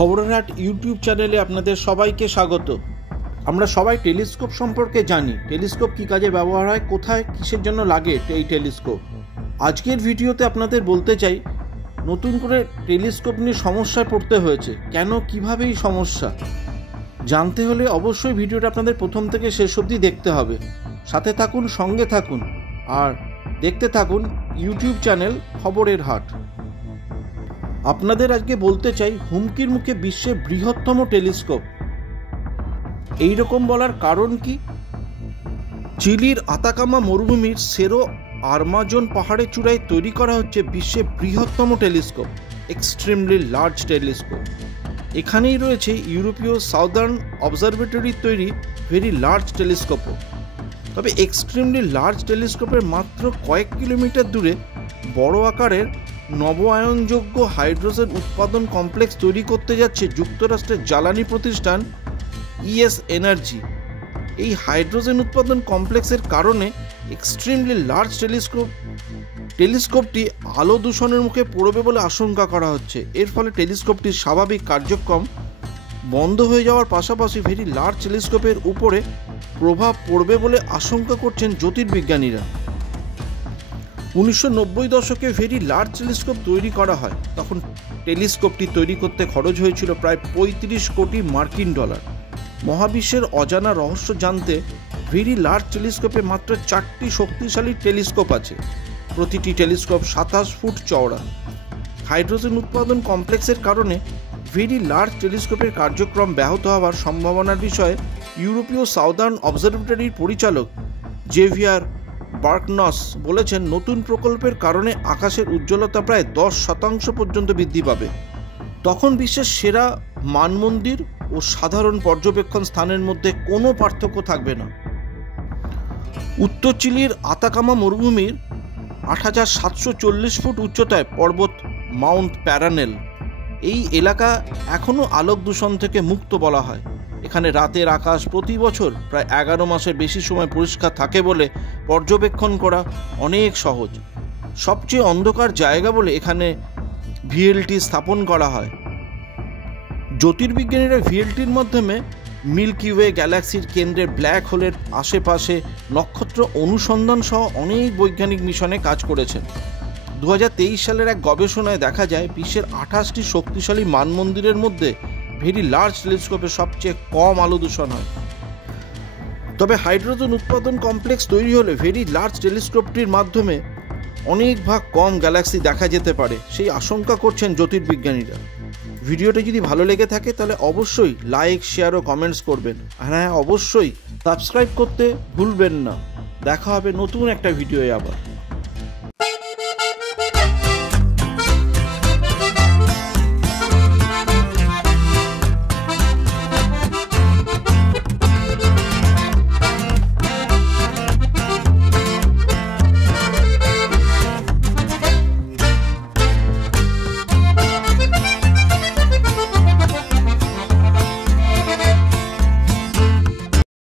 খবরের হাট ইউটিউব চ্যানেলে আপনাদের সবাইকে স্বাগত। আমরা সবাই টেলিস্কোপ সম্পর্কে জানি, টেলিস্কোপ কী কাজে ব্যবহার হয়, কোথায় কিসের জন্য লাগে এই টেলিস্কোপ। আজকের ভিডিওতে আপনাদের বলতে চাই নতুন করে টেলিস্কোপ নিয়ে সমস্যায় পড়তে হয়েছে, কেন, কিভাবে এই সমস্যা জানতে হলে অবশ্যই ভিডিওটা আপনাদের প্রথম থেকে শেষ অবধি দেখতে হবে। সাথে থাকুন, সঙ্গে থাকুন আর দেখতে থাকুন ইউটিউব চ্যানেল খবরের হাট। আপনাদের আজকে বলতে চাই হুমকির মুখে বিশ্বের বৃহত্তম টেলিস্কোপ। এই রকম বলার কারণ কি? চিলির আতাকামা মরুভূমির সেরো আরমাজন পাহাড়ের চূড়ায় তৈরি করা হচ্ছে বিশ্বের বৃহত্তম টেলিস্কোপ, এক্সট্রিমলি লার্জ টেলিস্কোপ। এখানেই রয়েছে ইউরোপীয় সাউদার্ন অবজারভেটরির তৈরি ভেরি লার্জ টেলিস্কোপও। তবে এক্সট্রিমলি লার্জ টেলিস্কোপের মাত্র কয়েক কিলোমিটার দূরে বড় আকারের নবায়নযোগ্য হাইড্রোজেন উৎপাদন কমপ্লেক্স তৈরি করতে যাচ্ছে যুক্তরাষ্ট্রের জ্বালানি প্রতিষ্ঠান ইএস এনার্জি। এই হাইড্রোজেন উৎপাদন কমপ্লেক্সের কারণে এক্সট্রিমলি লার্জ টেলিস্কোপটি আলো দূষণের মুখে পড়বে বলে আশঙ্কা করা হচ্ছে। এর ফলে টেলিস্কোপটির স্বাভাবিক কার্যক্রম বন্ধ হয়ে যাওয়ার পাশাপাশি ভেরি লার্জ টেলিস্কোপের উপরে প্রভাব পড়বে বলে আশঙ্কা করছেন জ্যোতির্বিজ্ঞানীরা। 1990 দশকে ভেরি লার্জ টেলিস্কোপ তৈরি করা হয়। তখন টেলিস্কোপটি তৈরি করতে খরচ হয়েছিল প্রায় 35 কোটি মার্কিন ডলার। মহাবিশ্বের অজানা রহস্য জানতে ভেরি লার্জ টেলিস্কোপে মাত্র 4টি শক্তিশালী টেলিস্কোপ আছে। প্রতিটি টেলিস্কোপ 27 ফুট চওড়া। হাইড্রোজেন উৎপাদন কমপ্লেক্সের কারণে ভেরি লার্জ টেলিস্কোপের কার্যক্রম ব্যাহত হওয়ার সম্ভাবনার বিষয়ে ইউরোপীয় সাউদার্ন অবজারভেটরির পরিচালক জেভিয়ার বার্কনস বলেছেন, নতুন প্রকল্পের কারণে আকাশের উজ্জ্বলতা প্রায় 10% পর্যন্ত বৃদ্ধি পাবে। তখন বিশ্বের সেরা মানমন্দির ও সাধারণ পর্যবেক্ষণ স্থানের মধ্যে কোনো পার্থক্য থাকবে না। উত্তর চিলির আতাকামা মরুভূমির 8740 ফুট উচ্চতায় পর্বত মাউন্ট প্যারানেল। এই এলাকা এখনও আলোক দূষণ থেকে মুক্ত বলা হয়। এখানে রাতের আকাশ প্রতি বছর প্রায় 11 মাসের বেশি সময় পরিষ্কার থাকে বলে পর্যবেক্ষণ করা অনেক সহজ। সবচেয়ে অন্ধকার জায়গা বলে এখানে ভিএলটি স্থাপন করা হয়। জ্যোতির্বিজ্ঞানীরা ভিএলটির মাধ্যমে মিল্কি ওয়ে গ্যালাক্সির কেন্দ্রের ব্ল্যাক হোলের আশেপাশে নক্ষত্র অনুসন্ধান সহ অনেক বৈজ্ঞানিক মিশনে কাজ করেছেন। 2023 সালের এক গবেষণায় দেখা যায় বিশ্বের 28টি শক্তিশালী মানমন্দিরের মধ্যে ভেরি লার্জ টেলিস্কোপে সবচেয়ে কম আলো দূষণ হয়। তবে হাইড্রোজেন উৎপাদন কমপ্লেক্স তৈরি হলে ভেরি লার্জ টেলিস্কোপটির মাধ্যমে অনেক ভাগ কম গ্যালাক্সি দেখা যেতে পারে, সেই আশঙ্কা করছেন জ্যোতির্বিজ্ঞানীরা। ভিডিওটা যদি ভালো লেগে থাকে তাহলে অবশ্যই লাইক, শেয়ার ও কমেন্টস করবেন। আর হ্যাঁ, অবশ্যই সাবস্ক্রাইব করতে ভুলবেন না। দেখা হবে নতুন একটা ভিডিওয়ে আবার।